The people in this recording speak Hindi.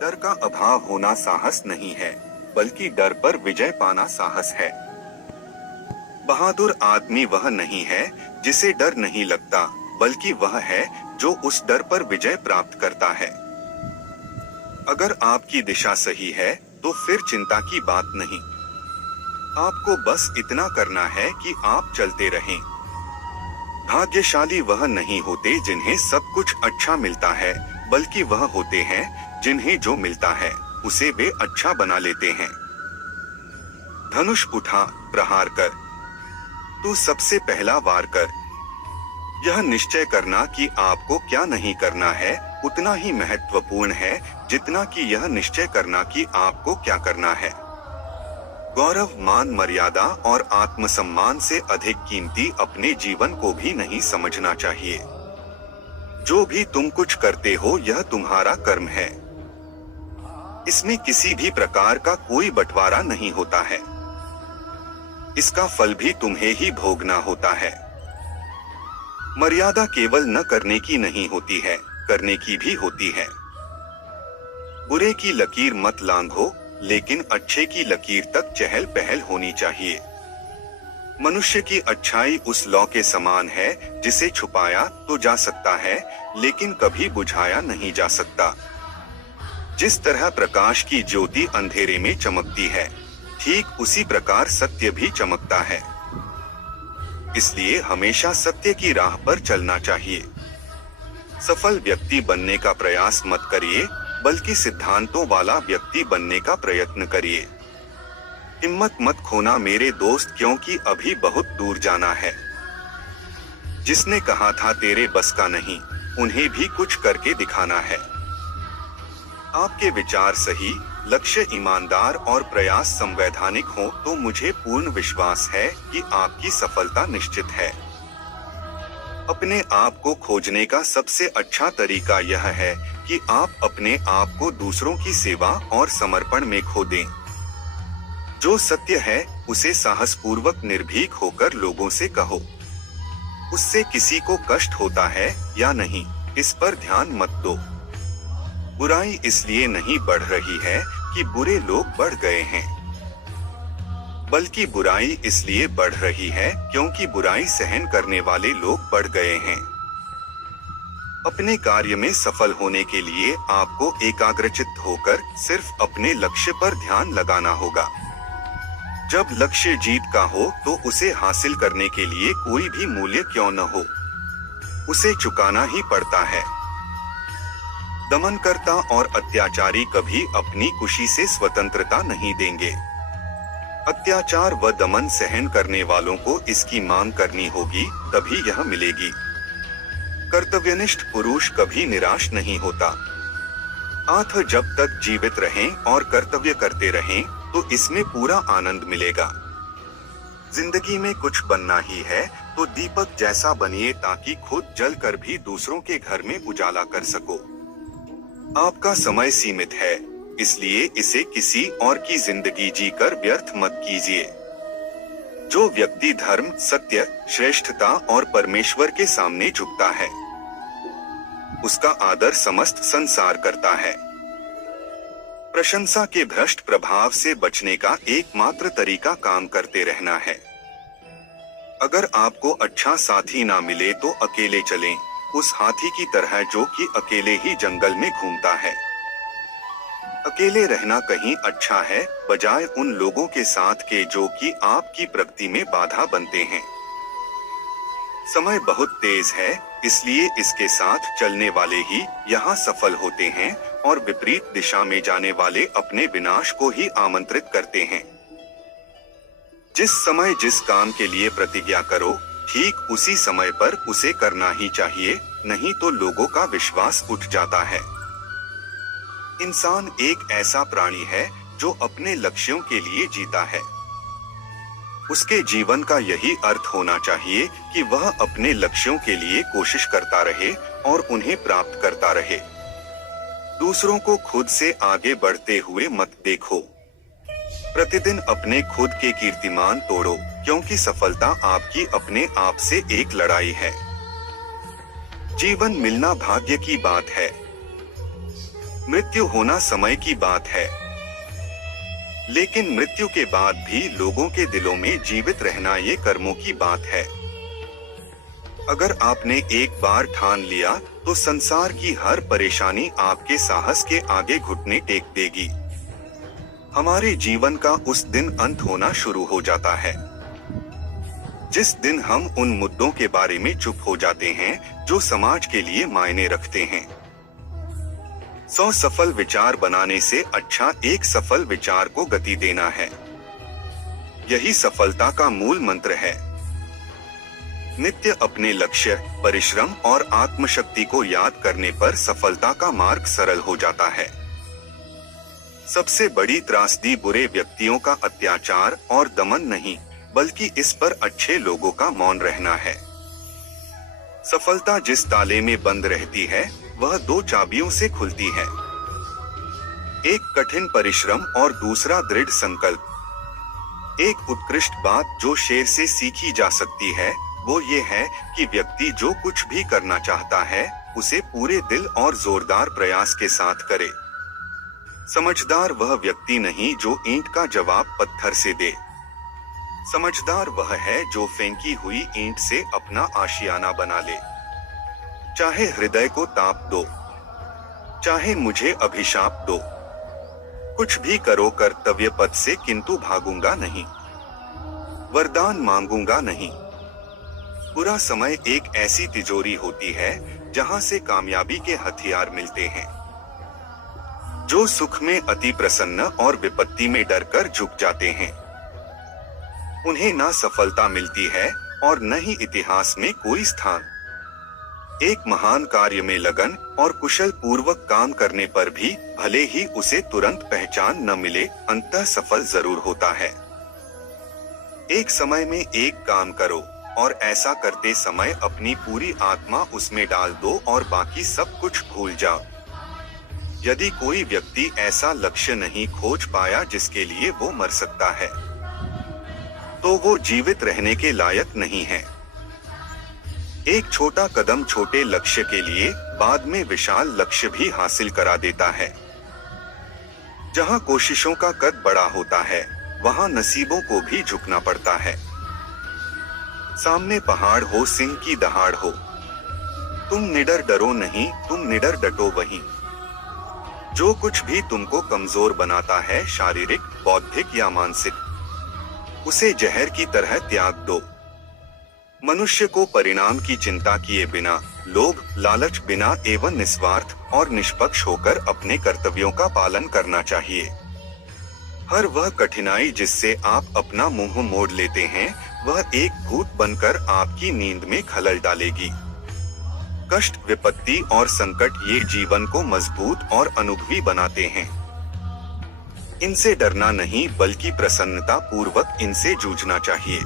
डर का अभाव होना साहस नहीं है, बल्कि डर पर विजय पाना साहस है। बहादुर आदमी वह नहीं है जिसे डर नहीं लगता, बल्कि वह है जो उस डर पर विजय प्राप्त करता है। अगर आपकी दिशा सही है तो फिर चिंता की बात नहीं। आपको बस इतना करना है कि आप चलते रहें। भाग्यशाली वह नहीं होते जिन्हें सब कुछ अच्छा मिलता है, बल्कि वह होते हैं जिन्हें जो मिलता है उसे वे अच्छा बना लेते हैं। धनुष उठा, प्रहार कर, तू सबसे पहला वार कर। यह निश्चय करना कि आपको क्या नहीं करना है उतना ही महत्वपूर्ण है जितना कि यह निश्चय करना कि आपको क्या करना है। गौरव, मान, मर्यादा और आत्मसम्मान से अधिक कीमती अपने जीवन को भी नहीं समझना चाहिए। जो भी तुम कुछ करते हो यह तुम्हारा कर्म है। इसमें किसी भी प्रकार का कोई बंटवारा नहीं होता है। इसका फल भी तुम्हें ही भोगना होता है। मर्यादा केवल न करने की नहीं होती है, करने की भी होती है। बुरे की लकीर मत लांघो, लेकिन अच्छे की लकीर तक चहल पहल होनी चाहिए। मनुष्य की अच्छाई उस लौ के समान है जिसे छुपाया तो जा सकता है, लेकिन कभी बुझाया नहीं जा सकता। जिस तरह प्रकाश की ज्योति अंधेरे में चमकती है, ठीक उसी प्रकार सत्य भी चमकता है। इसलिए हमेशा सत्य की राह पर चलना चाहिए। सफल व्यक्ति बनने का प्रयास मत करिए, बल्कि सिद्धांतों वाला व्यक्ति बनने का प्रयत्न करिए। हिम्मत मत खोना मेरे दोस्त, क्योंकि अभी बहुत दूर जाना है। जिसने कहा था तेरे बस का नहीं, उन्हें भी कुछ करके दिखाना है। आपके विचार सही, लक्ष्य ईमानदार और प्रयास संवैधानिक हो तो मुझे पूर्ण विश्वास है कि आपकी सफलता निश्चित है। अपने आप को खोजने का सबसे अच्छा तरीका यह है कि आप अपने आप को दूसरों की सेवा और समर्पण में खो दें। जो सत्य है उसे साहसपूर्वक निर्भीक होकर लोगों से कहो। उससे किसी को कष्ट होता है या नहीं, इस पर ध्यान मत दो। बुराई इसलिए नहीं बढ़ रही है कि बुरे लोग बढ़ गए हैं, बल्कि बुराई इसलिए बढ़ रही है क्योंकि बुराई सहन करने वाले लोग बढ़ गए हैं। अपने कार्य में सफल होने के लिए आपको एकाग्रचित्त होकर सिर्फ अपने लक्ष्य पर ध्यान लगाना होगा। जब लक्ष्य जीत का हो तो उसे हासिल करने के लिए कोई भी मूल्य क्यों न हो, उसे चुकाना ही पड़ता है। दमनकर्ता और अत्याचारी कभी अपनी खुशी से स्वतंत्रता नहीं देंगे। अत्याचार व दमन सहन करने वालों को इसकी मांग करनी होगी, तभी यह मिलेगी। कर्तव्यनिष्ठ पुरुष कभी निराश नहीं होता। आठ जब तक जीवित रहें और कर्तव्य करते रहें तो इसमें पूरा आनंद मिलेगा। जिंदगी में कुछ बनना ही है तो दीपक जैसा बनिए, ताकि खुद जलकर भी दूसरों के घर में उजाला कर सको। आपका समय सीमित है, इसलिए इसे किसी और की जिंदगी जीकर व्यर्थ मत कीजिए। जो व्यक्ति धर्म, सत्य, श्रेष्ठता और परमेश्वर के सामने झुकता है, उसका आदर समस्त संसार करता है। प्रशंसा के भ्रष्ट प्रभाव से बचने का एकमात्र तरीका काम करते रहना है। अगर आपको अच्छा साथी ना मिले तो अकेले चलें, उस हाथी की तरह जो कि अकेले ही जंगल में घूमता है। अकेले रहना कहीं अच्छा है, बजाय उन लोगों के साथ के जो कि आपकी प्रगति में बाधा बनते हैं। समय बहुत तेज है, इसलिए इसके साथ चलने वाले ही यहाँ सफल होते हैं और विपरीत दिशा में जाने वाले अपने विनाश को ही आमंत्रित करते हैं। जिस समय जिस काम के लिए प्रतिज्ञा करो, ठीक उसी समय पर उसे करना ही चाहिए, नहीं तो लोगों का विश्वास उठ जाता है। इंसान एक ऐसा प्राणी है जो अपने लक्ष्यों के लिए जीता है। उसके जीवन का यही अर्थ होना चाहिए कि वह अपने लक्ष्यों के लिए कोशिश करता रहे और उन्हें प्राप्त करता रहे। दूसरों को खुद से आगे बढ़ते हुए मत देखो। प्रतिदिन अपने खुद के कीर्तिमान तोड़ो, क्योंकि सफलता आपकी अपने आप से एक लड़ाई है। जीवन मिलना भाग्य की बात है। मृत्यु होना समय की बात है, लेकिन मृत्यु के बाद भी लोगों के दिलों में जीवित रहना ये कर्मों की बात है। अगर आपने एक बार ठान लिया तो संसार की हर परेशानी आपके साहस के आगे घुटने टेक देगी। हमारे जीवन का उस दिन अंत होना शुरू हो जाता है जिस दिन हम उन मुद्दों के बारे में चुप हो जाते हैं जो समाज के लिए मायने रखते हैं। 100 सफल विचार बनाने से अच्छा एक सफल विचार को गति देना है। यही सफलता का मूल मंत्र है। नित्य अपने लक्ष्य, परिश्रम और आत्मशक्ति को याद करने पर सफलता का मार्ग सरल हो जाता है। सबसे बड़ी त्रासदी बुरे व्यक्तियों का अत्याचार और दमन नहीं, बल्कि इस पर अच्छे लोगों का मौन रहना है। सफलता जिस ताले में बंद रहती है वह 2 चाबियों से खुलती है, एक कठिन परिश्रम और दूसरा दृढ़ संकल्प। एक उत्कृष्ट बात जो शेर से सीखी जा सकती है वो ये है कि व्यक्ति जो कुछ भी करना चाहता है उसे पूरे दिल और जोरदार प्रयास के साथ करे। समझदार वह व्यक्ति नहीं जो ईंट का जवाब पत्थर से दे। समझदार वह है जो फेंकी हुई ईंट से अपना आशियाना बना ले। चाहे हृदय को ताप दो, चाहे मुझे अभिशाप दो, कुछ भी करो कर्तव्य पथ से, किंतु भागूंगा नहीं, वरदान मांगूंगा नहीं। बुरा समय एक ऐसी तिजोरी होती है जहां से कामयाबी के हथियार मिलते हैं। जो सुख में अति प्रसन्न और विपत्ति में डरकर झुक जाते हैं उन्हें ना सफलता मिलती है और न ही इतिहास में कोई स्थान। एक महान कार्य में लगन और कुशल पूर्वक काम करने पर भी भले ही उसे तुरंत पहचान न मिले, अंततः सफल जरूर होता है। एक समय में एक काम करो और ऐसा करते समय अपनी पूरी आत्मा उसमें डाल दो और बाकी सब कुछ भूल जाओ। यदि कोई व्यक्ति ऐसा लक्ष्य नहीं खोज पाया जिसके लिए वो मर सकता है तो वो जीवित रहने के लायक नहीं है। एक छोटा कदम छोटे लक्ष्य के लिए बाद में विशाल लक्ष्य भी हासिल करा देता है। जहां कोशिशों का कद बड़ा होता है वहां नसीबों को भी झुकना पड़ता है। सामने पहाड़ हो, सिंह की दहाड़ हो, तुम निडर डरो नहीं, तुम निडर डटो वहीं। जो कुछ भी तुमको कमजोर बनाता है, शारीरिक, बौद्धिक या मानसिक, उसे जहर की तरह त्याग दो। मनुष्य को परिणाम की चिंता किए बिना, लोभ लालच बिना एवं निस्वार्थ और निष्पक्ष होकर अपने कर्तव्यों का पालन करना चाहिए। हर वह कठिनाई जिससे आप अपना मुंह मोड़ लेते हैं वह एक भूत बनकर आपकी नींद में खलल डालेगी। कष्ट, विपत्ति और संकट ये जीवन को मजबूत और अनुभवी बनाते हैं। इनसे डरना नहीं बल्कि प्रसन्नता पूर्वक इनसे जूझना चाहिए।